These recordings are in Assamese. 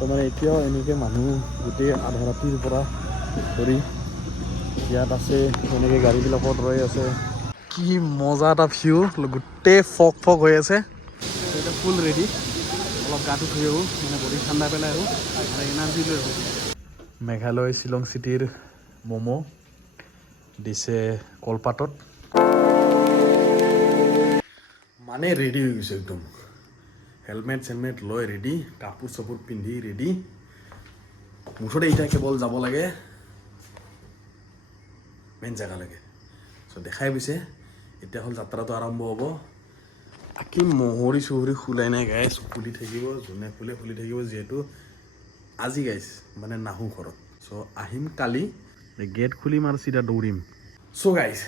তো মানে এতিয়াও এনেকৈ মানুহ গোটেই আধা ৰাতিৰ পৰা ধৰি ইয়াত আছে, এনেকৈ গাড়ীবিলাকত ৰৈ আছে। কি মজা এটা ভিউ, গোটেই ফগ ফগ হৈ আছে। এতিয়া ফুল ৰেডি, অলপ গাটো ধুই আহোঁ, মানে বডি ঠাণ্ডা পেলাই আহোঁ আৰু এনাৰ্জি লৈ আহোঁ। মেঘালয় শ্বিলং চিটিৰ ম'ম' দিছে কলপাতত, মানে ৰেডি হৈ গৈছে একদম। হেলমেট চেলমেট লৈ ৰেডি, কাপোৰ চাপোৰ পিন্ধি ৰেডি। মুঠতে এতিয়া কেৱল যাব লাগে মেইন জেগালৈকে। চ' দেখাই গৈছে, এতিয়া হ'ল যাত্ৰাটো আৰম্ভ হ'ব। আকি মহৰি চহৰি খোলাই নাই গাইছ, খুলি থাকিব, যোনে খোলে খুলি থাকিব। যিহেতু আজি গাইছ মানে নাহোঁ ঘৰত, চ' আহিম কালি, গেট খুলিম আৰু চিধা দৌৰিম। চ' গাইছ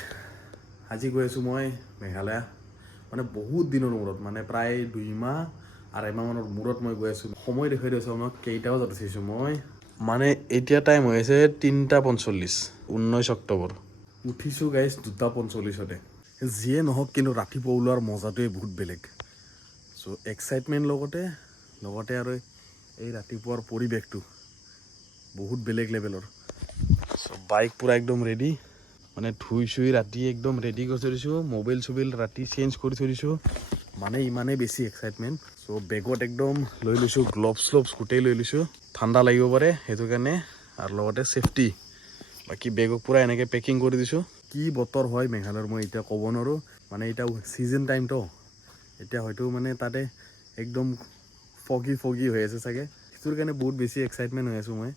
আজি গৈ আছোঁ মই মেঘালয়া, মানে বহুত দিনৰ মূৰত, মানে প্ৰায় 2 মাহ আৰু 1 মাহমানৰ মূৰত মই গৈ আছোঁ। সময় দেখুৱাই দিছোঁ মই কেইটা বজাত উঠিছোঁ মই, মানে এতিয়া টাইম হৈ আছে 3:45, 19 অক্টোবৰ। উঠিছোঁ গাইছ 2:45। যিয়ে নহওক কিন্তু ৰাতিপুৱা ওলোৱাৰ মজাটোৱে বহুত বেলেগ। চ' এক্সাইটমেণ্ট লগতে আৰু এই ৰাতিপুৱাৰ পৰিৱেশটো বহুত বেলেগ লেভেলৰ। চ' বাইক পূৰা একদম ৰেডি, মানে ধুই চুই ৰাতি একদম ৰেডি কৰি থৈ দিছোঁ। মোবাইল চোবাইল ৰাতি চেঞ্জ কৰি থৈ দিছোঁ, মানে ইমানেই বেছি এক্সাইটমেণ্ট। চ' বেগত একদম লৈ লৈছোঁ, গ্লভছ গোটেই লৈ লৈছোঁ, ঠাণ্ডা লাগিব পাৰে সেইটো কাৰণে, আৰু লগতে ছেফটি। বাকী বেগক পূৰা এনেকৈ পেকিং কৰি দিছোঁ। কি বতৰ হয় মেঘালয়ৰ মই এতিয়া ক'ব নোৱাৰোঁ, মানে এতিয়া ছিজন টাইমতো, এতিয়া হয়তো মানে তাতে একদম ফগি হৈ আছে চাগে, সেইটোৰ কাৰণে বহুত বেছি এক্সাইটমেণ্ট হৈ আছোঁ মই।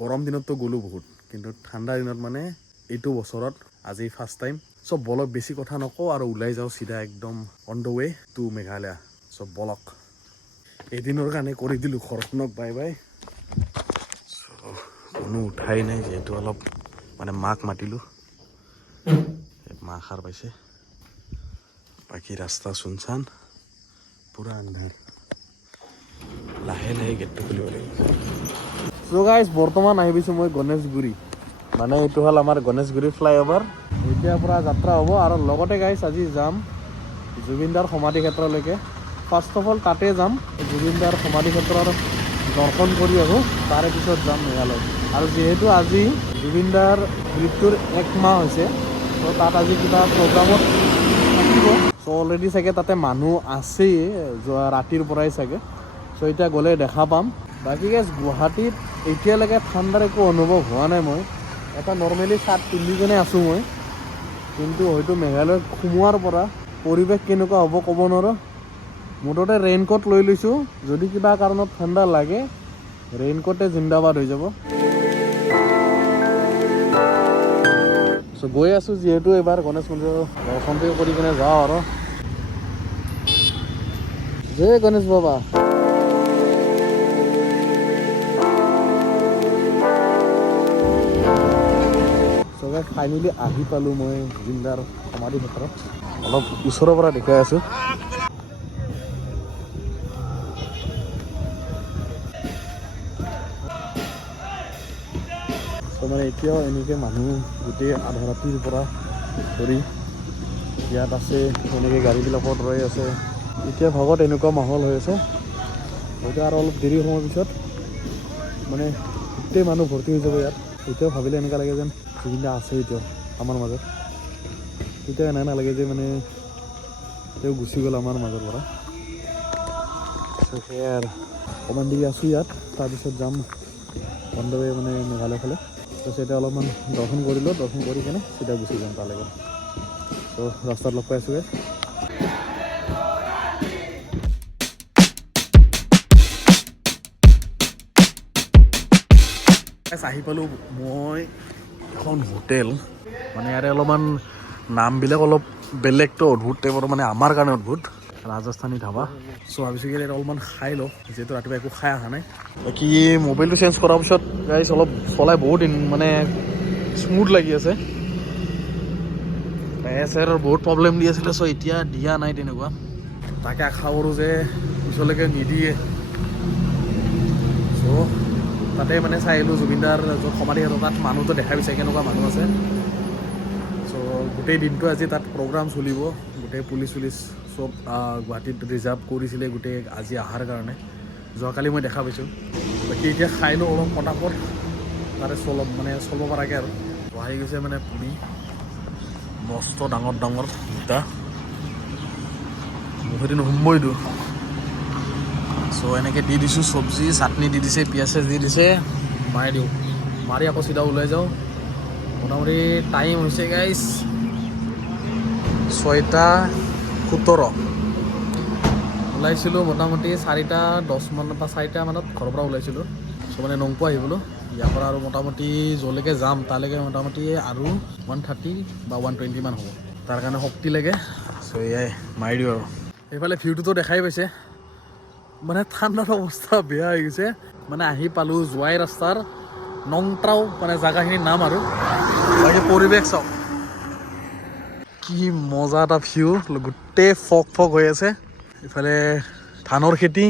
গৰম দিনততো গ'লোঁ বহুত, কিন্তু ঠাণ্ডা দিনত মানে এইটো বছৰত আজি ফাৰ্ষ্ট টাইম। চ' বলক বেছি কথা নকওঁ আৰু ওলাই যাওঁ চিধা একদম on the way to Meghalaya. So' বলক, এদিনৰ কাৰণে কৰি দিলোঁ ঘৰখনক বাই বাই। চ' কোনো উঠাই নাই, যিহেতু অলপ মানে মাক মাতিলোঁ, মা সাৰ পাইছে। বাকী ৰাস্তা চুনচান, পূৰা আন্ধাৰ, লাহে লাহে গেটটো খুলিব লাগিব। চ' গাইজ বৰ্তমান আহি পাইছোঁ মই গণেশগুৰি, মানে এইটো হ'ল আমাৰ গণেশগুৰি ফ্লাইঅভাৰ। এতিয়াৰ পৰা যাত্ৰা হ'ব, আৰু লগতে গাইজ আজি যাম জুবিনদাৰ সমাধি ক্ষেত্ৰলৈকে। ফাৰ্ষ্ট অফ অল তাতে যাম, জুবিনদাৰ সমাধি ক্ষেত্ৰৰ দৰ্শন কৰি আহোঁ, তাৰে পিছত যাম মেঘালয়। আৰু যিহেতু আজি জুবিনদাৰ মৃত্যুৰ 1 মাহ হৈছে, ত' তাত আজি কিবা প্ৰগ্ৰামত থাকিব। চ' অলৰেডি চাগে তাতে মানুহ আছেই, যোৱা ৰাতিৰ পৰাই চাগে। চ' এতিয়া গ'লে দেখা পাম। বাকী গাইজ গুৱাহাটীত এতিয়ালৈকে ঠাণ্ডাৰ একো অনুভৱ হোৱা নাই। মই এটা নৰ্মেলি চাৰ্ট পিন্ধি কিনে আছোঁ মই, কিন্তু হয়তো মেঘালয়ত সোমোৱাৰ পৰা পৰিৱেশ কেনেকুৱা হ'ব ক'ব নোৱাৰোঁ। মুঠতে ৰেইনকোট লৈ লৈছোঁ, যদি কিবা কাৰণত ঠাণ্ডা লাগে ৰেইনকোটে জিন্দাবাদ হৈ যাব। চ' গৈ আছোঁ যিহেতু এইবাৰ গণেশ মন্দিৰৰ দৰ্শনটো কৰি কিনে যাওঁ আৰু। জয় গণেশ বাবা। চ' ফাইনেলি আহি পালোঁ মই জুবিনদাৰ সমাধি ক্ষেত্ৰত। অলপ ওচৰৰ পৰা দেখুৱাই আছোঁ। ত' মানে এতিয়াও এনেকৈ মানুহ গোটেই আধা ৰাতিৰ পৰা ধৰি ইয়াত আছে, এনেকৈ গাড়ীবিলাকত ৰৈ আছে। এতিয়া ভাগত এনেকুৱা মাহল হৈ আছে, হয়তো আৰু অলপ দেৰি সময়ৰ পিছত মানে গোটেই মানুহ ভৰ্তি হৈ যাব ইয়াত। এতিয়াও ভাবিলে এনেকুৱা লাগে যেন জুবিনদা আছে এতিয়াও আমাৰ মাজত। তেতিয়া এনে নালাগে যে মানে তেওঁ গুচি গ'ল আমাৰ মাজৰ পৰা। সেয়াই আৰু অকণমান দেৰি আছোঁ ইয়াত, তাৰপিছত যাম অন দ্য ৱে মানে মেঘালয় ফালে। তাৰপিছত এতিয়া অলপমান দৰ্শন কৰিলোঁ, দৰ্শন কৰি কিনে চিধা গুচি যাম তালৈকে। ত' ৰাস্তাত লগ পাই আছোঁগৈ। আহি পালোঁ মই এখন হোটেল, মানে ইয়াৰে অলপমান নামবিলাক অলপ বেলেগতো, অদ্ভুত টাইপৰ, মানে আমাৰ কাৰণে অদ্ভুত। ৰাজস্থানী ধাবা। চ' ভাবিছোঁ কি ইয়াত অলপমান খাই লওঁ, যিহেতু ৰাতিপুৱা একো খাই অহা নাই। বাকী মোবাইলটো চেঞ্জ কৰাৰ পিছত গাইজ অলপ চলাই বহুত মানে স্মুথ লাগি আছে। এছাৰৰ বহুত প্ৰব্লেম দি আছিলে, চ' এতিয়া দিয়া নাই তেনেকুৱা। তাকে আশা কৰোঁ যে পিছলৈকে নিদিয়ে। চ' তাতে মানে চাই আহিলোঁ জুবিনদাৰ য'ত সমাধি ক্ষেত্ৰ, তাত মানুহটো দেখা পাইছে কেনেকুৱা মানুহ আছে। চ' গোটেই দিনটো আজি তাত প্ৰগ্ৰাম চলিব, গোটেই পুলিচ চব গুৱাহাটীত ৰিজাৰ্ভ কৰিছিলে গোটেই আজি অহাৰ কাৰণে। যোৱাকালি মই দেখা পাইছোঁ। বাকী এতিয়া খাই লওঁ অলপ পটাপট, তাতে চলিব পৰাকৈ আৰু আহি গৈছে মানে পুৰি মস্ত ডাঙৰ ডাঙৰ দুটা মুখেদি নুসুমবইতো। চ' এনেকৈ দি দিছোঁ, চব্জি চাটনি দি দিছে, পিঁয়াজ চিয়াজ দি দিছে, মাৰি দিওঁ, মাৰি আকৌ চিধা ওলাই যাওঁ। মোটামুটি টাইম হৈছে গাইজ 6:17। ওলাইছিলোঁ মোটামুটি 4:10 মানত বা 4টা মানত ঘৰৰ পৰা ওলাইছিলোঁ। চ' মানে নংপু আহিবলৈ ইয়াৰ পৰা আৰু মোটামুটি য'লৈকে যাম তালৈকে মোটামুটি আৰু 130 বা 120 মান হ'ব। তাৰ কাৰণে শক্তি লাগে। চ' এয়াই মাৰি দিওঁ আৰু। এইফালে ভিউটোতো দেখাই পাইছে, মানে ঠাণ্ডাৰ অৱস্থা বেয়া হৈ গৈছে। মানে আহি পালোঁ যোৱাই ৰাস্তাৰ নংট্ৰাও মানে জেগাখিনিৰ নাম আৰু বাকী পৰিৱেশ চাওক কি মজা এটা ভিউ, গোটেই ফগ হৈ আছে। ইফালে ধানৰ খেতি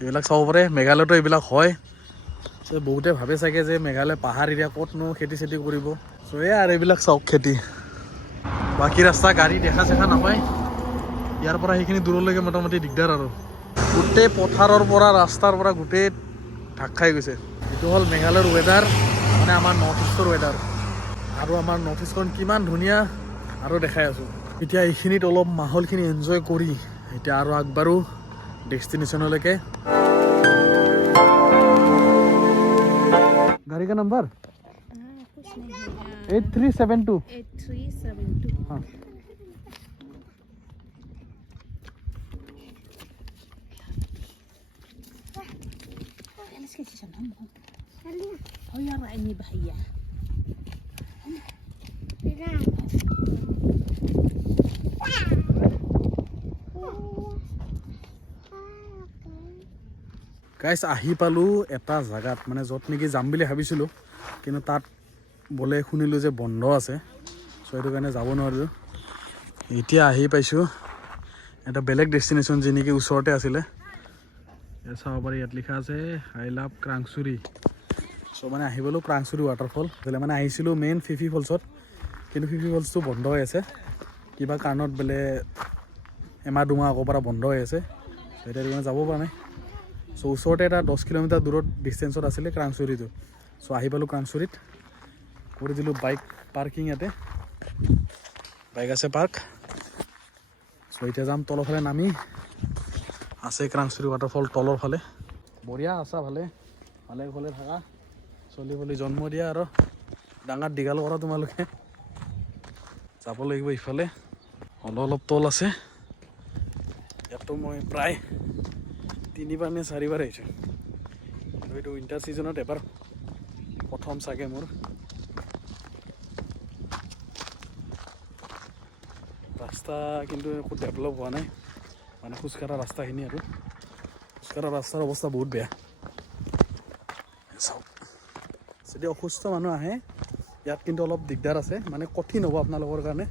এইবিলাক চাব পাৰে। মেঘালয়তো এইবিলাক হয়। চ' বহুতে ভাবে চাগে যে মেঘালয় পাহাৰ এৰিয়া ক'তনো খেতি চেতি কৰিব। চ' এই আৰু এইবিলাক চাওক খেতি। বাকী ৰাস্তা গাড়ী দেখা চেখা নাপায়। ইয়াৰ পৰা সেইখিনি দূৰলৈকে মোটামুটি দিগদাৰ আৰু গোটেই পথাৰৰ পৰা ৰাস্তাৰ পৰা গোটেই ঢাক খাই গৈছে। এইটো হ'ল মেঘালয়ৰ ৱেডাৰ, মানে আমাৰ নৰ্থ ইষ্টৰ ৱেডাৰ। আৰু আমাৰ নৰ্থ ইষ্টখন কিমান ধুনীয়া আৰু দেখাই আছোঁ। এতিয়া এইখিনিত অলপ মাহলখিনি এনজয় কৰি এতিয়া আৰু আগবাঢ়ো ডেষ্টিনেশ্যনলৈকে। গাড়ী কা নম্বৰ 8372 हाँ। গাইছ আহি পালোঁ এটা জেগাত, মানে য'ত নেকি যাম বুলি ভাবিছিলোঁ, কিন্তু তাত বোলে শুনিলোঁ যে বন্ধ আছে। চ' সেইটো কাৰণে যাব নোৱাৰিলোঁ। এতিয়া আহি পাইছোঁ এটা বেলেগ ডেষ্টিনেশ্যন, যি নেকি ওচৰতে আছিলে। ইয়াত চাব পাৰি, ইয়াত লিখা আছে আই লাভ ক্ৰাংচুৰি। চ' মানে আহি পালোঁ ক্ৰাংচুৰি ৱাটাৰফল। বোলে মানে আহিছিলোঁ মেইন ফিফি ফলছত, কিন্তু ফিফি ফলছটো বন্ধ হৈ আছে কিবা কাৰণত, বোলে এমাহ দুমাহ আগৰ পৰা বন্ধ হৈ আছে। এতিয়া সেইটো কাৰণে যাব পৰা নাই। চ' ওচৰতে এটা 10 কিলোমিটাৰ দূৰত ডিষ্টেঞ্চত আছিলে ক্ৰাংচুৰিটো। চ' আহি পালোঁ ক্ৰাংচুৰিত, কৰি দিলোঁ বাইক পাৰ্কিং। ইয়াতে বাইক আছে পাৰ্ক। চ' এতিয়া যাম তলৰ ফালে নামি, আছে ক্ৰাংচুৰি ৱাটাৰফল তলৰ ফালে। বঢ়িয়া আছা, ভালে ভালে থাকা, চলি পলি জন্ম দিয়া আৰু ডাঙৰ দীঘল কৰা তোমালোকে। যাব লাগিব ইফালে, অলপ তল আছে। ইয়াতো মই প্ৰায় 3বাৰ নে 4বাৰ আহিছোঁ। এইটো উইণ্টাৰ ছিজনত এবাৰ প্ৰথম চাগে মোৰ। ৰাস্তা কিন্তু একো ডেভেলপ হোৱা নাই, মানে খোজকঢ়া ৰাস্তাখিনি আৰু খোজকঢ়া ৰাস্তাৰ অৱস্থা বহুত বেয়া। চাওক, যদি অসুস্থ মানুহ আহে ইয়াত কিন্তু অলপ দিগদাৰ আছে, মানে কঠিন হ'ব আপোনালোকৰ কাৰণে।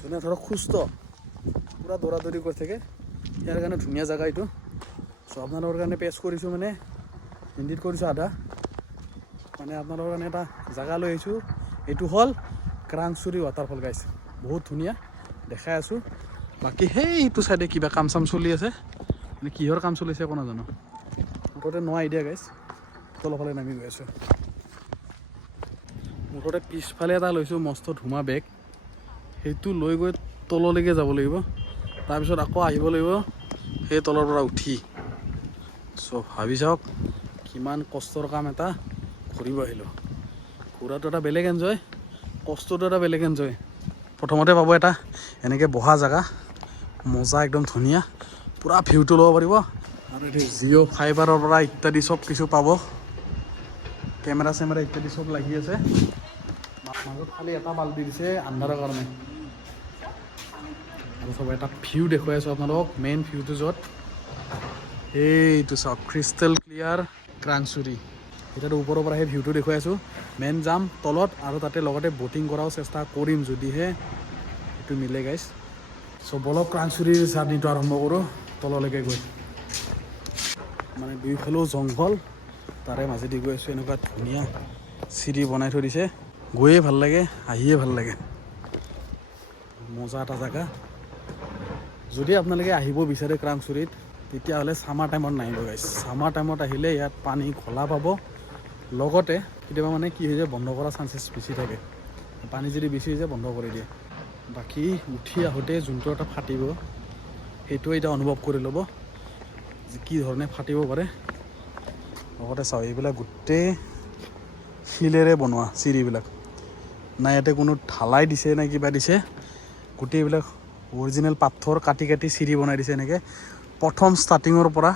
যোনে ধৰক সুস্থ, পূৰা দৌৰা দৌৰি কৰি থাকে, ইয়াৰ কাৰণে ধুনীয়া জেগা এইটো। চ' আপোনালোকৰ কাৰণে পেছ কৰিছোঁ, মানে হিন্দীত কৰিছোঁ আধা। মানে আপোনালোকৰ কাৰণে এটা জেগা লৈ আহিছোঁ। এইটো হ'ল ক্ৰাংচুৰি ৱাটাৰফল গাইছ, বহুত ধুনীয়া দেখাই আছোঁ। বাকী সেইটো চাইডে কিবা কাম চাম চলি আছে, মানে কিহৰ কাম চলিছে একো নাজানো। মুঠতে ন আইডিয়া গাইছ। তলৰ ফালে নামি গৈ আছোঁ। মুঠতে পিছফালে এটা লৈছোঁ মস্ত ধুমা বেগ, সেইটো লৈ গৈ তললৈকে যাব লাগিব। তাৰপিছত আকৌ আহিব লাগিব সেই তলৰ পৰা উঠি। চ' ভাবি চাওক কিমান কষ্টৰ কাম এটা ঘূৰিব আহিলোঁ। ঘূৰাটো এটা বেলেগ এনজয়, কষ্টটো এটা বেলেগ এনজয়। প্ৰথমতে পাব এটা এনেকৈ বহা জেগা, মজা একদম ধুনীয়া, পূৰা ভিউটো ল'ব পাৰিব। আৰু এইটো জিঅ' ফাইবাৰৰ পৰা ইত্যাদি চব কিছু পাব, কেমেৰা চেমেৰা ইত্যাদি চব লাগি আছে। মাজত খালি এটা বাল্ব দি দিছে আন্ধাৰৰ কাৰণে। আৰু চব এটা ভিউ দেখুৱাই আছোঁ আপোনালোকক, মেইন ভিউটো য'ত, এইটো চাওক ক্ৰিষ্টেল ক্লিয়াৰ ক্ৰাংচুৰি। এতিয়াতো ওপৰৰ পৰা সেই ভিউটো দেখুৱাই আছোঁ। মেইন যাম তলত, আৰু তাতে লগতে ব'টিং কৰাও চেষ্টা কৰিম যদিহে এইটো মিলে গাইছ। চ' বলক ক্ৰাংচুৰিৰ জাৰ্ণিটো আৰম্ভ কৰোঁ তললৈকে গৈ। মানে দুইফালেও জংঘল, তাৰে মাজেদি গৈ আছোঁ। এনেকুৱা ধুনীয়া চিৰি বনাই থৈ দিছে, গৈয়ে ভাল লাগে, আহিয়ে ভাল লাগে। মজা এটা জেগা। যদি আপোনালোকে আহিব বিচাৰে ক্ৰাংচুৰিত, তেতিয়াহ'লে ছামাৰ টাইমত নাহিব গাইছ। ছামাৰ টাইমত আহিলে ইয়াত পানী ঘোলা পাব, লগতে কেতিয়াবা মানে কি হৈ যায় বন্ধ কৰাৰ চান্সেছ বেছি থাকে। পানী যদি বেছি হৈ যায় বন্ধ কৰি দিয়ে। বাকী উঠি আহোঁতে যোনটো এটা ফাটিব সেইটো এতিয়া অনুভৱ কৰি ল'ব যে কি ধৰণে ফাটিব পাৰে। লগতে চাওঁ এইবিলাক গোটেই শিলেৰে বনোৱা চিৰিবিলাক, না ইয়াতে কোনো ঢালাই দিছে নে কিবা দিছে। গোটেইবিলাক অৰিজিনেল পাথৰ কাটি কাটি চিৰি বনাই দিছে এনেকৈ, প্ৰথম ষ্টাৰ্টিঙৰ পৰা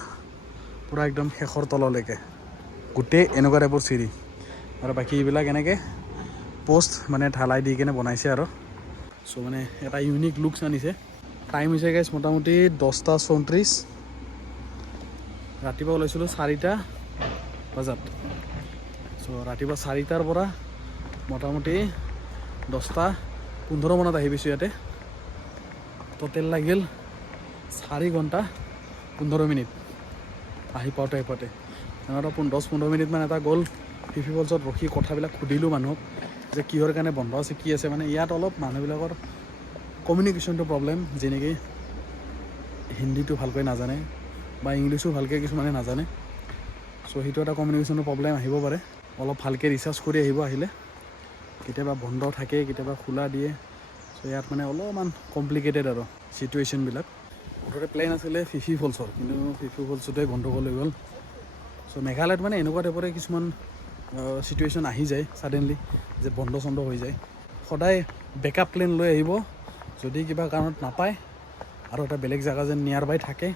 পূৰা একদম শেষৰ তললৈকে গোটেই এনেকুৱা টাইপৰ চিৰি। আৰু বাকী এইবিলাক এনেকৈ পষ্ট মানে ঢালাই দি কেনে বনাইছে আৰু। চ' মানে এটা ইউনিক লুকছ আনিছে। টাইম হৈছে গাইছ মোটামুটি 10:34। ৰাতিপুৱা ওলাইছিলোঁ 4টা বজাত। চ' ৰাতিপুৱা 4টাৰ পৰা মোটামুটি 10:15 মানত আহি পাইছোঁ ইয়াতে। টোটেল লাগিল 4 ঘণ্টা 15 মিনিট আহি পাওঁতে এনেকুৱা 10-15 মিনিটমান এটা গ'ল ফিফি ফলছত ৰখি কথাবিলাক সুধিলোঁ মানুহক যে কিহৰ কাৰণে বন্ধ আছে কি আছে। মানে ইয়াত অলপ মানুহবিলাকৰ কমিউনিকেশ্যনটো প্ৰব্লেম, যেনেকৈ হিন্দীটো ভালকৈ নাজানে বা ইংলিছো ভালকৈ কিছুমানে নাজানে। চ' সেইটো এটা কমিউনিকেশ্যনৰ প্ৰব্লেম আহিব পাৰে। অলপ ভালকৈ ৰিচাৰ্চ কৰি আহিলে। কেতিয়াবা বন্ধ থাকে, কেতিয়াবা খোলা দিয়ে। চ' ইয়াত মানে অলপমান কমপ্লিকেটেড আৰু চিটুৱেশ্যনবিলাক। মুঠতে প্লেন আছিলে ফিফি ফলছৰ, কিন্তু ফিফি ফলছতে গণ্ডগোল হৈ গ'ল। চ' মেঘালয়ত মানে এনেকুৱা টাইপৰে কিছুমান চিটুৱেশ্যন আহি যায় ছাডেনলি যে বন্ধ চন্ধ হৈ যায়। সদায় বেকআপ প্লেন লৈ আহিব, যদি কিবা কাৰণত নাপায় আৰু এটা বেলেগ জেগা যেন নিয়াৰ বাই থাকে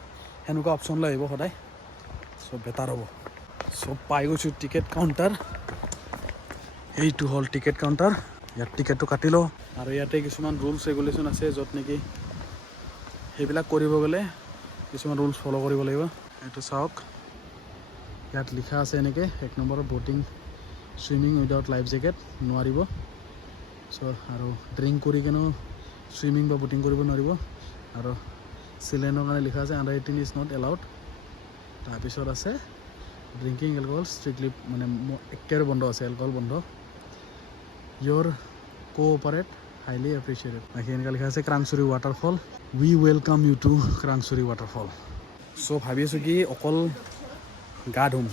সেনেকুৱা অপশ্যন লৈ আহিব সদায়। চ' বেটাৰ হ'ব। চ' পাই গৈছোঁ টিকেট কাউণ্টাৰ। এইটো হ'ল টিকেট কাউণ্টাৰ। ইয়াত টিকেটটো কাটি লওঁ। আৰু ইয়াতে কিছুমান ৰুলছ ৰেগুলেশ্যন আছে, য'ত নেকি সেইবিলাক কৰিব গ'লে কিছুমান ৰুলছ ফ'ল' কৰিব লাগিব। এইটো চাওক, ইয়াত লিখা আছে এনেকৈ 1 নম্বৰৰ boating swimming without life jacket নোৱাৰিব। চ' আৰু ড্ৰিংক কৰি কেনেও চুইমিং বা ব'টিং কৰিব নোৱাৰিব। আৰু চিলেণ্ডৰ কাৰণে লিখা আছে আণ্ডাৰ 18 ইজ নট এলাউড। তাৰপিছত আছে ড্ৰিংকিং এলকহল ষ্ট্ৰিক্টলি মানে একেবাৰে বন্ধ আছে, এলকহল বন্ধ। Your cooperate highly appreciated. বাকী এনেকৈ লিখা আছে Krangsuri waterfall, we welcome you to Krangsuri waterfall. So' ভাবি আছোঁ কি অকল গা ধুম।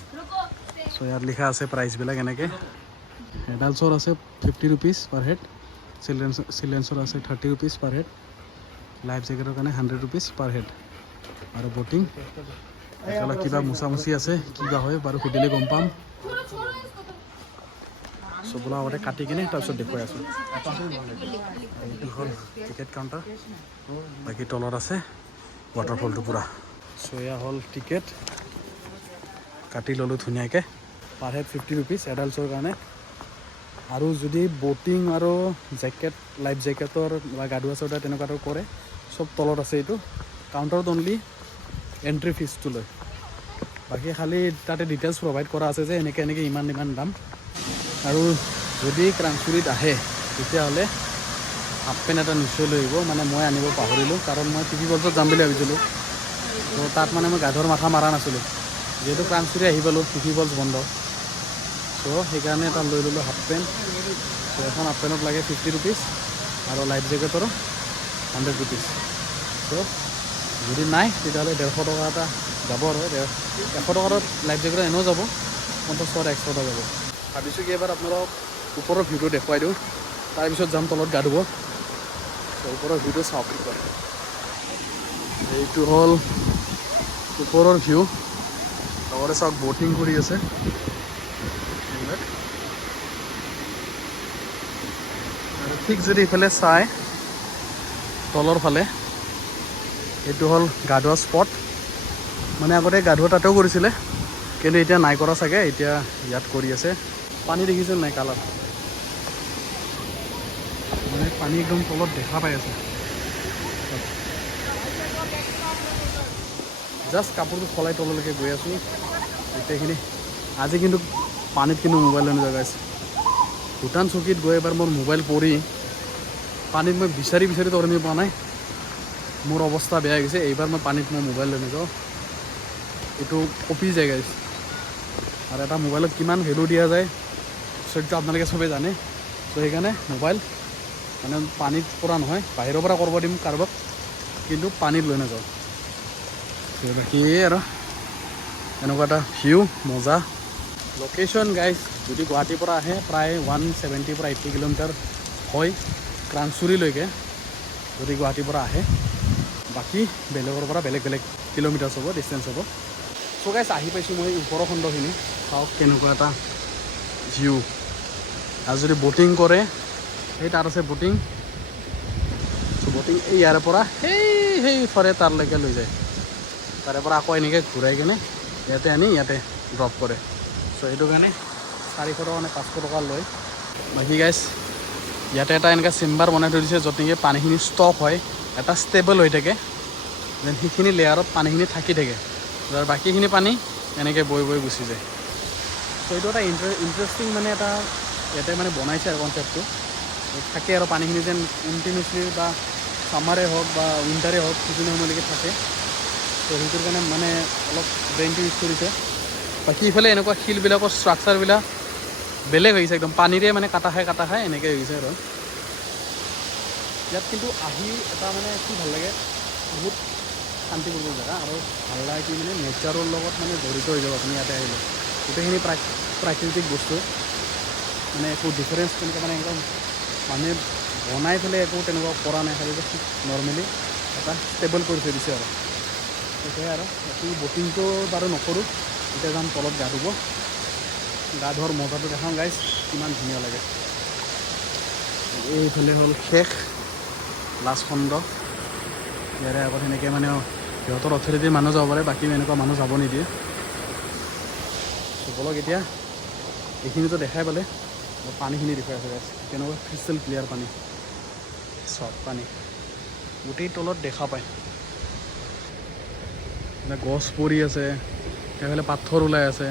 চ' ইয়াত লিখা আছে প্ৰাইচবিলাক এনেকৈ। এডাল্টছৰ আছে 50 ৰুপিজ পাৰ হেড, চিলড্ৰেনছৰ আছে 30 ৰুপিজ পাৰ হেড, লাইফ জেকেটৰ কাৰণে 100 ৰুপিজ পাৰ হেড। আৰু ব'টিং এইফালে কিবা মোচামুচি আছে, কিবা হয় বাৰু সুধিলে গম পাম। চবলা আগতে কাটি কিনে তাৰপিছত দেখুৱাই আছোঁ। এইটো হ'ল টিকেট কাউণ্টাৰ। বাকী তলত আছে ৱাটাৰফলটো পূৰা। চ' এয়া হ'ল টিকেট, কাটি ল'লোঁ ধুনীয়াকৈ। পাৰ হেড 50 ৰুপিজ এডাল্টছৰ কাৰণে। আৰু যদি ব'টিং আৰু জেকেট লাইফ জেকেটৰ বা গা ধোৱা চোৱা তেনেকুৱাটো কৰে চব তলত আছে। এইটো কাউণ্টাৰত অনলি এণ্ট্ৰি ফিজটো লয়। বাকী খালি তাতে ডিটেইলছ প্ৰভাইড কৰা আছে যে এনেকৈ ইমান দাম। আৰু যদি ক্ৰাংচুৰীত আহে তেতিয়াহ'লে হাফ পেণ্ট এটা নিশ্চয় লৈ আহিব। মানে মই আনিব পাহৰিলোঁ, কাৰণ মই ফিফি ফলছত যাম বুলি ভাবিছিলোঁ। তো তাত মানে মই গা ধোৱাৰ মাথা মাৰা নাছিলোঁ, যিহেতু ক্ৰাংচুৰী আহি পালোঁ, ফিফি ফলছ বন্ধ। চ' সেইকাৰণে এটা লৈ ল'লোঁ হাফ পেণ্ট। চ' এখন হাফ পেণ্টত লাগে 50 ৰুপিজ আৰু লাইফ জেকেটৰো 100 ৰুপিজ। চ' যদি নাই তেতিয়াহ'লে 150 টকা এটা যাব আৰু 100 টকাত লাইফ জেকেট এনেও যাব, 50 টকা এক্সট্ৰা যাব। ভাবিছোঁ কি এবাৰ আপোনালোকক ওপৰৰ ভিউটো দেখুৱাই দিওঁ, তাৰপিছত যাম তলত গা ধুব। ওপৰৰ ভিউটো চাওক। এইটো হ'ল ওপৰৰ ভিউ। লগতে চাওক ব'টিং কৰি আছে। আৰু ঠিক যদি ইফালে চাই তলৰ ফালে, এইটো হ'ল গা ধোৱা স্পট। মানে আগতে গা ধোৱা তাতেও কৰিছিলে, কিন্তু এতিয়া নাই কৰা চাগে, এতিয়া ইয়াত কৰি আছে। পানী দেখিছে নাই কালাৰ, মানে পানী একদম তলত দেখা পাই আছে। জাষ্ট কাপোৰটো সলাই তললৈকে গৈ আছোঁ গোটেইখিনি। আজি কিন্তু পানীত কিন্তু মোবাইল লৈ নাযাওঁ গাইছ। ভূটান চকীত গৈ এবাৰ মোৰ মোবাইল পৰি পানীত মই বিচাৰি তৰণি পোৱা নাই, মোৰ অৱস্থা বেয়া হৈ গৈছে। এইবাৰ মই পানীত মোবাইল লৈ নাযাওঁ, এইটো কপি যায় গাইছ। আৰু এটা মোবাইলত কিমান ভেলু দিয়া যায় সেইটো আপোনালোকে চবেই জানে। ত' সেইকাৰণে মোবাইল মানে পানীত পৰা নহয়, বাহিৰৰ পৰা কৰিব দিম কাৰোবাক, কিন্তু পানীত লৈ নাযাওঁ। বাকী আৰু এনেকুৱা এটা ভিউ মজা লোকেশ্যন গাইজ যদি গুৱাহাটীৰ পৰা আহে প্ৰায় 170 পৰা 80 কিলোমিটাৰ হয় ক্ৰাংচুৰীলৈকে যদি গুৱাহাটীৰ পৰা আহে বাকী বেলেগৰ পৰা বেলেগ বেলেগ কিলোমিটাৰ্ছ হ'ব ডিষ্টেঞ্চ হ'ব চ' গাইজ আহি পাইছোঁ মই ওপৰৰ খণ্ডখিনি চাওক কেনেকুৱা এটা ভিউ আৰু যদি ব'টিং কৰে সেই তাত আছে ব'টিং চ' ব'টিং এই ইয়াৰে পৰা সেই ফৰে তাৰলৈকে লৈ যায় তাৰে পৰা আকৌ এনেকৈ ঘূৰাই কিনে ইয়াতে আনি ইয়াতে ড্ৰপ কৰে চ' সেইটো কাৰণে 400 টকা নে 500 টকা লয় বাকী গাইজ ইয়াতে এটা এনেকৈ চেম্বাৰ বনাই থৈ দিছে য'ত নেকি পানীখিনি ষ্টক হয় এটা ষ্টেবল হৈ থাকে যেন সেইখিনি লেয়াৰত পানীখিনি থাকি থাকে আৰু বাকীখিনি পানী এনেকৈ বৈ বৈ গুচি যায় চ' এইটো এটা ইণ্টাৰেষ্টিং মানে এটা ইয়াতে মানে বনাইছে আৰু কনচেপ্টটো থাকে আৰু পানীখিনি যেন কণ্টিনিউছলি বা ছামাৰে হওক বা উইণ্টাৰে হওক সেইখিনি সময়লৈকে থাকে ত' সেইটোৰ কাৰণে মানে অলপ ব্ৰেইনটো ইউজ কৰিছে বাকী ইফালে এনেকুৱা শিলবিলাকৰ ষ্ট্ৰাকচাৰবিলাক বেলেগ হৈছে একদম পানীৰে মানে কাটা খাই এনেকৈ হৈছে আৰু ইয়াত কিন্তু আহি এটা মানে কি ভাল লাগে বহুত শান্তিপূৰ্ণ জেগা আৰু ভাল লাগে কি মানে নেচাৰৰ লগত মানে জড়িত হৈ যাব আপুনি ইয়াতে আহিলে গোটেইখিনি প্ৰাকৃতিক বস্তু মানে একো ডিফাৰেঞ্চ তেনেকৈ মানে একদম মানুহে বনাই পেলাই একো তেনেকুৱা কৰা নাই খালি নৰ্মেলি এটা ষ্টেবল কৰি থৈ দিছে আৰু সেইটোৱে আৰু বাকী ব'টিংটো বাৰু নকৰোঁ এতিয়া যাম তলত গা ধুব গা ধোৱাৰ মজাটো দেখাওঁ গাইজ কিমান ধুনীয়া লাগে এইফালে হ'ল শেষ লাষ্ট খণ্ড ইয়াৰে আগত সেনেকৈ মানে সিহঁতৰ অথৰিটিৰ মানুহ যাব পাৰে বাকী এনেকুৱা মানুহ যাব নিদিয়ে ব'লক এতিয়া এইখিনিতো দেখাই পালে পানীখিনি দেখুৱাই আছে গাইজ কেনেকুৱা ক্ৰিষ্টেল ক্লিয়াৰ পানী চব পানী গোটেই তলত দেখা পায় গছ পৰি আছে সেইফালে পাথৰ ওলাই আছে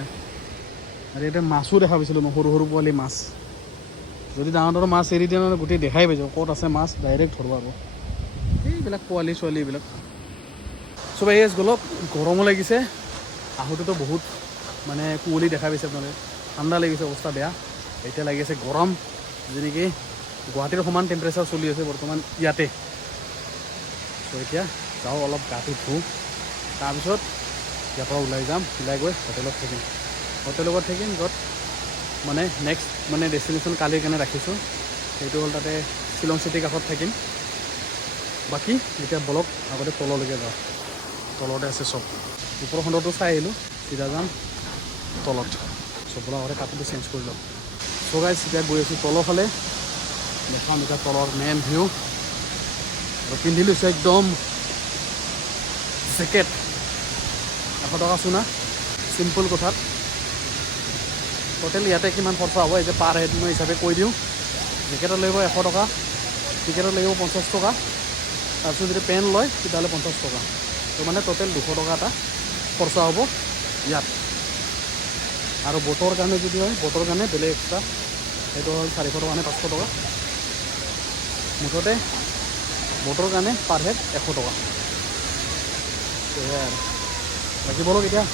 আৰু এতিয়া মাছো দেখা পাইছিলোঁ মই সৰু সৰু পোৱালি মাছ যদি ডাঙৰ মাছ এৰি দিয়ে মানে গোটেই দেখাই পাইছোঁ ক'ত আছে মাছ ডাইৰেক্ট ধৰিব আৰু এইবিলাক পোৱালি ছোৱালী এইবিলাক চব এই অলপ গৰমো লাগিছে আহোঁতেতো বহুত মানে কুঁৱলী দেখা পাইছে আপোনালোকে ঠাণ্ডা লাগিছে অৱস্থা বেয়া এতিয়া লাগি আছে গৰম যেনেকৈ গুৱাহাটীৰ সমান টেম্পাৰেচাৰ চলি আছে বৰ্তমান ইয়াতে চ' এতিয়া যাওঁ অলপ গাটো ধুওঁ তাৰপিছত ইয়াৰ পৰা ওলাই যাম ওলাই গৈ হোটেলত থাকিম য'ত মানে নেক্সট মানে ডেষ্টিনেশ্যন কালিৰ কাৰণে ৰাখিছোঁ সেইটো হ'ল তাতে শ্বিলং চিটিৰ কাষত থাকিম বাকী এতিয়া বলক আগতে তললৈকে যাওঁ তলতে আছে চব ওপৰ খণ্ডটো চাই আহিলোঁ চিধা যাম তলত চব বলক আগতে কাপোৰটো চেঞ্জ কৰি লওঁ চ' গাইজ এতিয়া গৈ আছোঁ তলৰ ফালে দেখাম এতিয়া তলৰ মেইন ভিউ আৰু পিন্ধি লৈছোঁ একদম জেকেট 100 টকা চোনা চিম্পল কথাত টোটেল ইয়াতে কিমান খৰচা হ'ব এই যে পাৰ হেড মই হিচাপে কৈ দিওঁ জেকেটত লাগিব 100 টকা টিকেটত লাগিব 50 টকা তাৰপিছত যদি পেণ্ট লয় তেতিয়াহ'লে 50 টকা তো মানে টোটেল 200 টকা এটা খৰচা হ'ব ইয়াত আৰু ব'টৰ কাৰণে যদি হয় ব'টৰ কাৰণে বেলেগ এক্সট্ৰা সেইটো হ'ল 400 টকা নে 500 টকা মুঠতে ব'টৰ কাৰণে পাৰ হেড 100 টকা সেয়াই আৰু বাকী বলক এতিয়া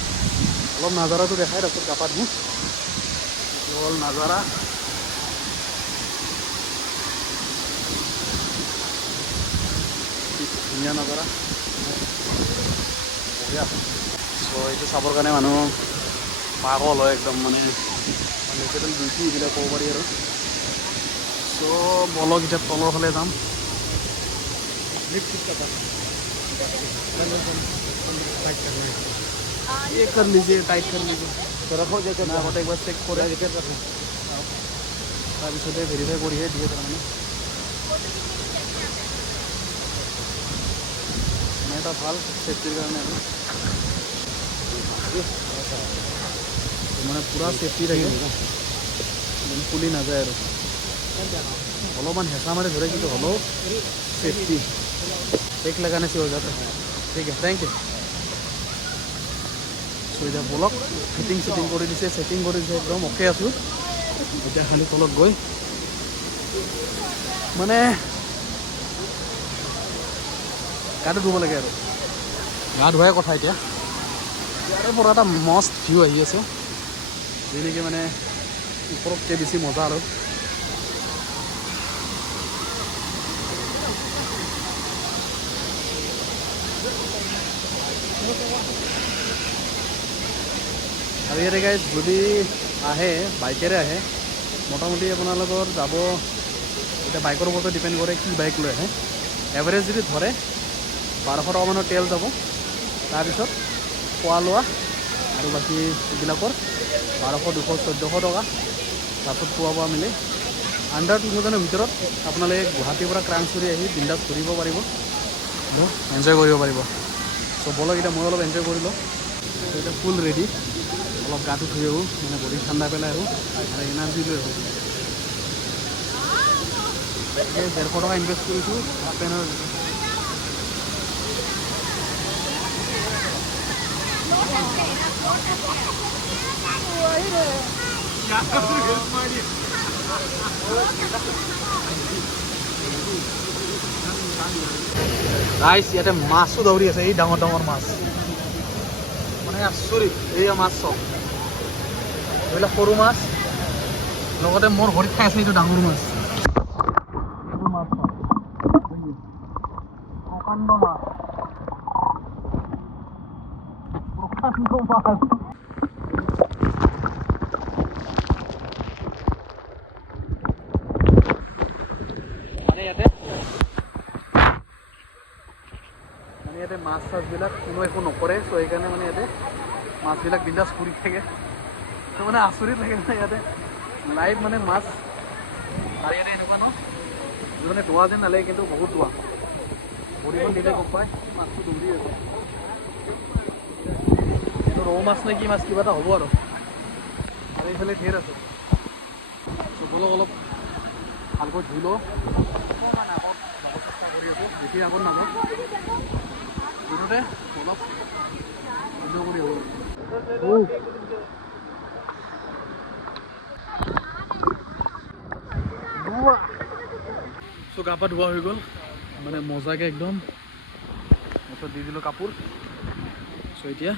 অলপ নাজাৰাটো দেখাই তাৰপিছত গা-পা ধুওঁ হ'ল নাজাৰা ধুনীয়া নাজাৰা বঢ়িয়া চ' এইটো চাবৰ কাৰণে মানুহ পাগল হয় একদম মানে নেচাৰেল বিউটি এইবিলাক ক'ব পাৰি আৰু চ' বলক এতিয়া তলৰ ফালে যাম ये कर लीजिए टाइट कर लीजिए तो रखो जैसे मैं আগতে একবার চেক করে তাৰপিছতে ভেৰিফাই কৰিহে দিয়ে তাৰমানে মানে এটা ভাল চেফটিৰ কাৰণে আৰু মানে পুৰা চেফটি থাকে খুলি নাযায় আৰু অলপমান হেঁচা মাৰি ধৰে কিন্তু হ'লেও চেফটি চেক লগানে से हो जाता है ठीक है थैंक यू চ' এতিয়া বলক ফিটিং কৰি দিছে ছেটিং কৰি দিছে একদম অ'কে আছোঁ এতিয়া খালি তলত গৈ মানে গাটো ধুব লাগে আৰু গা ধোৱাই কথা এতিয়া ইয়াৰে পৰা এটা মস্ত ভিউ আহি আছে যেনেকৈ মানে ওপৰতকৈ বেছি মজা আৰু আৰু ইয়াতে গাইজ যদি আহে বাইকেৰে আহে মোটামুটি আপোনালোকৰ যাব এতিয়া বাইকৰ ওপৰতে ডিপেণ্ড কৰে কি বাইক লৈ আহে এভাৰেজ যদি ধৰে 1200 টকামানৰ তেল যাব তাৰপিছত খোৱা লোৱা আৰু বাকী এইবিলাকৰ 1200 200 1400 টকা তাৰপিছত খোৱা বোৱা মিলি আণ্ডাৰ 2000ৰ ভিতৰত আপোনালোকে গুৱাহাটীৰ পৰা ক্ৰাংচুৰি আহি বিন্দাছ ঘূৰিব পাৰিব এনজয় কৰিব পাৰিব চ' বলক এতিয়া মই অলপ এনজয় কৰিলোঁ এতিয়া ফুল ৰেডি অলপ গাটো ধুই আহোঁ মানে বডি ঠাণ্ডা পেলাই আহোঁ আৰু এনাৰ্জি লৈ আহোঁ 150 টকা ইনভেষ্ট কৰিছোঁ হাফ পেনৰ গাইছ ইয়াতে মাছো দৌৰি আছে এই ডাঙৰ ডাঙৰ মাছ মানে আচৰিত এইয়া মাছ চব এইবিলাক সৰু মাছ লগতে মোৰ ভৰিত খাই আছে এইটো ডাঙৰ মাছ প্ৰকাণ্ড মাছ ইয়াতে মাছ চাছবিলাক কোনো একো নকৰে চ' সেইকাৰণে মানে ইয়াতে মাছবিলাক বিন্দাছ ফুৰি থাকে ত' মানে আচৰিত লাগে মানে ইয়াতে লাইভ মানে মাছ আৰু ইয়াতে এনেকুৱা ন মানে ধোৱা যেন নালাগে কিন্তু বহুত ধোৱা ভৰিখন দিলে গম পায় মাছটো দৌৰি আছে এইটো ৰৌ মাছ নে কি মাছ কিবা এটা হ'ব আৰু এইফালে ঢেৰ আছে চ' বলক অলপ ভালকৈ ধুই লওঁ কৰি আছোঁ বেছি আগত নাযাওঁ দুটোতে অলপ এনজয় কৰি আহোঁ চ' গা পা ধোৱা হৈ গ'ল মানে মজাকৈ একদম তাৰপিছত দি দিলোঁ কাপোৰ চ' এতিয়া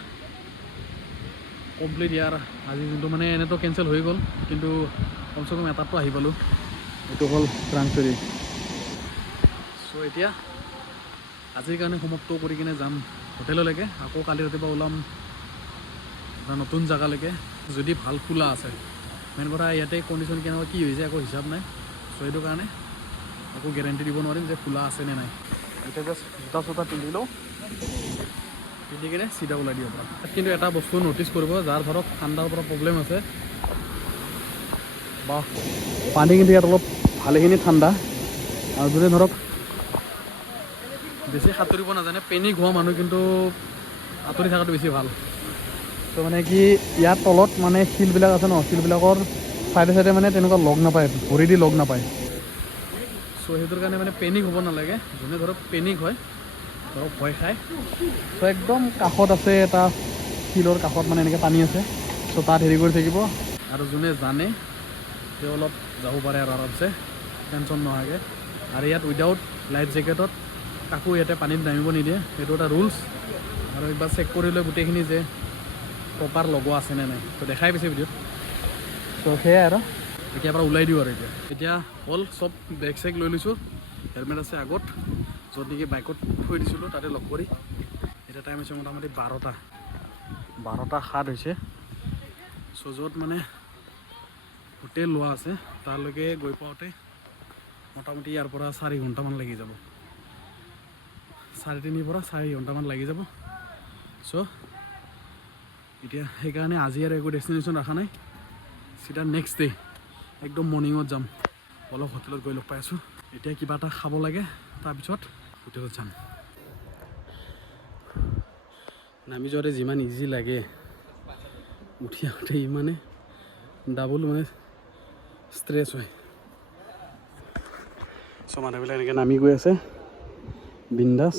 কমপ্লিট ইয়াৰ আজি যোনটো মানে এনেতো কেঞ্চেল হৈ গ'ল কিন্তু কমচে কম এটাতো আহি পালোঁ এইটো হ'ল ক্ৰাংচুৰি চ' এতিয়া আজিৰ কাৰণে সমাপ্ত কৰি কিনে যাম হোটেললৈকে আকৌ কালি ৰাতিপুৱা ওলাম এটা নতুন জেগালৈকে যদি ভাল খোলা আছে মেইন কথা ইয়াতে কণ্ডিশ্যন কেনেকুৱা কি হৈছে একো হিচাপ নাই চ' সেইটো কাৰণে একো গেৰেণ্টি দিব নোৱাৰিম যে খোলা আছে নে নাই এতিয়া জাষ্ট জোতা চোতা পিন্ধি লওঁ পিন্ধি কিনে চিধা ওলাই দিব পৰা কিন্তু এটা বস্তু ন'টিছ কৰিব যাৰ ধৰক ঠাণ্ডাৰ পৰা প্ৰব্লেম আছে বা পানী কিন্তু ইয়াত অলপ ভালেখিনি ঠাণ্ডা আৰু যদি ধৰক বেছি সাঁতুৰিব নাজানে পেনিক হোৱা মানুহ কিন্তু আঁতৰি থকাটো বেছি ভাল ত' মানে কি ইয়াৰ তলত মানে শিলবিলাক আছে ন শিলবিলাকৰ চাইডে চাইডে মানে তেনেকুৱা লগ নাপায় ভৰি দি লগ নাপায় চ' সেইটোৰ কাৰণে মানে পেনিক হ'ব নালাগে যোনে ধৰক পেনিক হয় ধৰক ভয় খায় চ' একদম কাষত আছে এটা শিলৰ কাষত মানে এনেকৈ পানী আছে চ' তাত হেৰি কৰি থাকিব আৰু যোনে জানে তেওঁ অলপ যাব পাৰে আৰু আৰামছে টেনশ্যন নোহোৱাকৈ আৰু ইয়াত উইদাউট লাইফ জেকেটত কাকো ইয়াতে পানীত নামিব নিদিয়ে সেইটো এটা ৰুলছ আৰু একবাৰ চেক কৰি লৈ গোটেইখিনি যে প্ৰপাৰ লগোৱা আছেনে নাই তো দেখাই পাইছে ভিডিঅ'ত চ' সেয়াই আৰু এতিয়াৰ পৰা ওলাই দিওঁ আৰু এতিয়া হ'ল চব বেগ চেগ লৈ লৈছোঁ হেলমেট আছে আগত য'ত নেকি বাইকত থৈ দিছিলোঁ তাতে লগ কৰি এতিয়া টাইম হৈছে মোটামুটি 12:07 হৈছে চ' য'ত মানে হোটেল লোৱা আছে তালৈকে গৈ পাওঁতে মোটামুটি ইয়াৰ পৰা 4 ঘণ্টামান লাগি যাব 3.5 পৰা 4 ঘণ্টামান লাগি যাব চ' এতিয়া সেইকাৰণে আজি আৰু একো ডেষ্টিনেশ্যন ৰখা নাই চিধা নেক্সট ডে একদম মৰ্ণিঙত যাম অলপ হোটেলত গৈ লগ পাই আছোঁ এতিয়া কিবা এটা খাব লাগে তাৰপিছত হোটেলত যাম নামি যোৱাতে যিমান ইজি লাগে উঠি আহোঁতে ইমানে ডাবল মানে ষ্ট্ৰেছ হয় চ' মানুহবিলাক এনেকৈ নামি গৈ আছে বিন্দাছ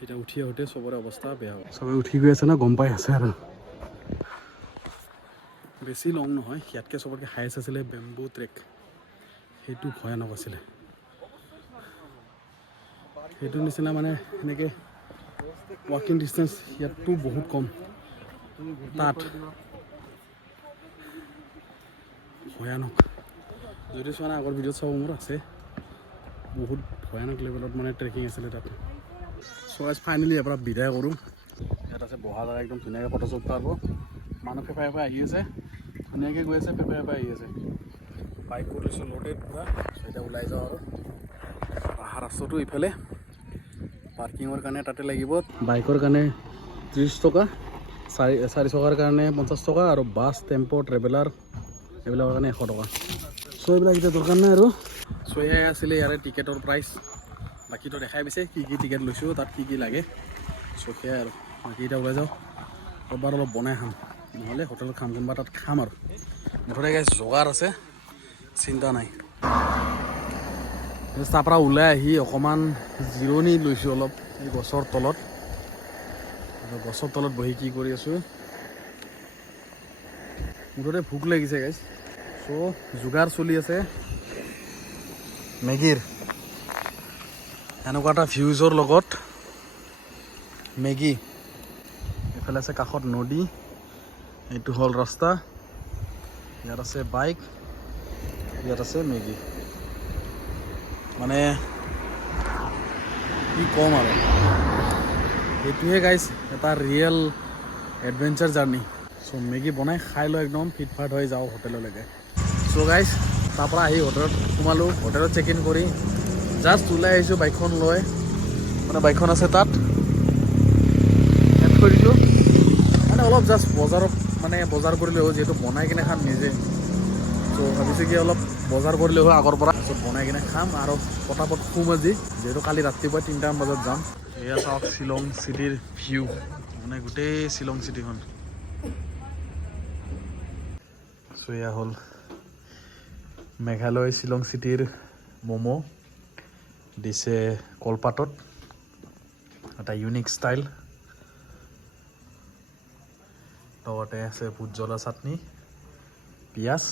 এতিয়া উঠি আহোঁতে চবৰে অৱস্থা বেয়া হয় চবে উঠি গৈ আছে ন গম পাই আছে আৰু বেছি লং নহয় ইয়াতকৈ চবতকৈ হাইষ্ট আছিলে বেম্বু ট্ৰেক সেইটো ভয়ানক আছিলে সেইটো নিচিনা মানে এনেকৈ ৱাকিং ডিষ্টেঞ্চ ইয়াততো বহুত কম তাত ভয়ানক যদি চোৱা নাই আগৰ ভিডিঅ'ত চাব মোৰ আছে বহুত ভয়ানক লেভেলত মানে ট্ৰেকিং আছিলে তাত চ' আজ ফাইনেলি ইয়াৰ পৰা বিদায় কৰোঁ ইয়াত আছে বহা জেগা একদম ধুনীয়াকৈ ফটো শ্বুট পাব মানুহ ফেফাই আহি আছে ধুনীয়াকৈ গৈ আছে ফেফাই আহি আছে বাইক কৰিছোঁ লোডেড পূৰা এতিয়া ওলাই যাওঁ আৰু অহা ৰাস্তাটো ইফালে পাৰ্কিঙৰ কাৰণে তাতে লাগিব বাইকৰ কাৰণে 30 টকা 4 চকাৰ কাৰণে 50 টকা আৰু বাছ টেম্পো ট্ৰেভেলাৰ এইবিলাকৰ কাৰণে 100 টকা চ' এইবিলাক এতিয়া দৰকাৰ নাই আৰু চ' এয়াই আছিলে ইয়াৰে টিকেটৰ প্ৰাইচ বাকীটো দেখাই পিছে কি টিকেট লৈছোঁ তাত কি লাগে চ' সেয়াই আৰু বাকী এতিয়া ওলাই যাওঁ ক'ৰবাত অলপ বনাই খাম নহ'লে হোটেলত খাম কোনোবা তাত খাম আৰু মুঠতে গাইছ যোগাৰ আছে চিন্তা নাই তাৰপৰা ওলাই আহি অকণমান জিৰণি লৈছোঁ অলপ এই গছৰ তলত বহি কি কৰি আছোঁ মুঠতে ভোক লাগিছে গাইছ চ' যোগাৰ চলি আছে মেগীৰ এনেকুৱা এটা ভিউজৰ লগত মেগী এইফালে আছে কাষত নদী এইটো হ'ল ৰাস্তা ইয়াত আছে বাইক ইয়াত আছে মেগী মানে কি ক'ম আৰু এইটোহে গাইছ এটা ৰিয়েল এডভেঞ্চাৰ জাৰ্ণি চ' মেগী বনাই খাই লৈ একদম ফিটফাট হৈ যাওঁ হোটেললৈকে চ' গাইছ তাৰপৰা আহি হোটেলত সোমালোঁ হোটেলত চেক ইন কৰি জাষ্ট ওলাই আহিছোঁ বাইকখন লৈ মানে বাইকখন আছে তাত এড কৰি দিছোঁ মানে অলপ জাষ্ট বজাৰত মানে বজাৰ কৰিলে হ'ল যিহেতু বনাই কিনে খাম নিজে চ' ভাবিছোঁ কি অলপ বজাৰ কৰিলে হ'ল আগৰ পৰা তাৰপিছত বনাই কিনে খাম আৰু পটাপট শুম আজি যিহেতু কালি ৰাতিপুৱা 3টামান বজাত যাম এয়া চাওক শ্বিলং চিটিৰ ভিউ মানে গোটেই শ্বিলং চিটিখন চ' এয়া হ'ল মেঘালয় শ্বিলং চিটিৰ ম'ম' দিছে কলপাতত এটা ইউনিক ষ্টাইল লগতে আছে ভোট জ্বলা চাটনি পিঁয়াজ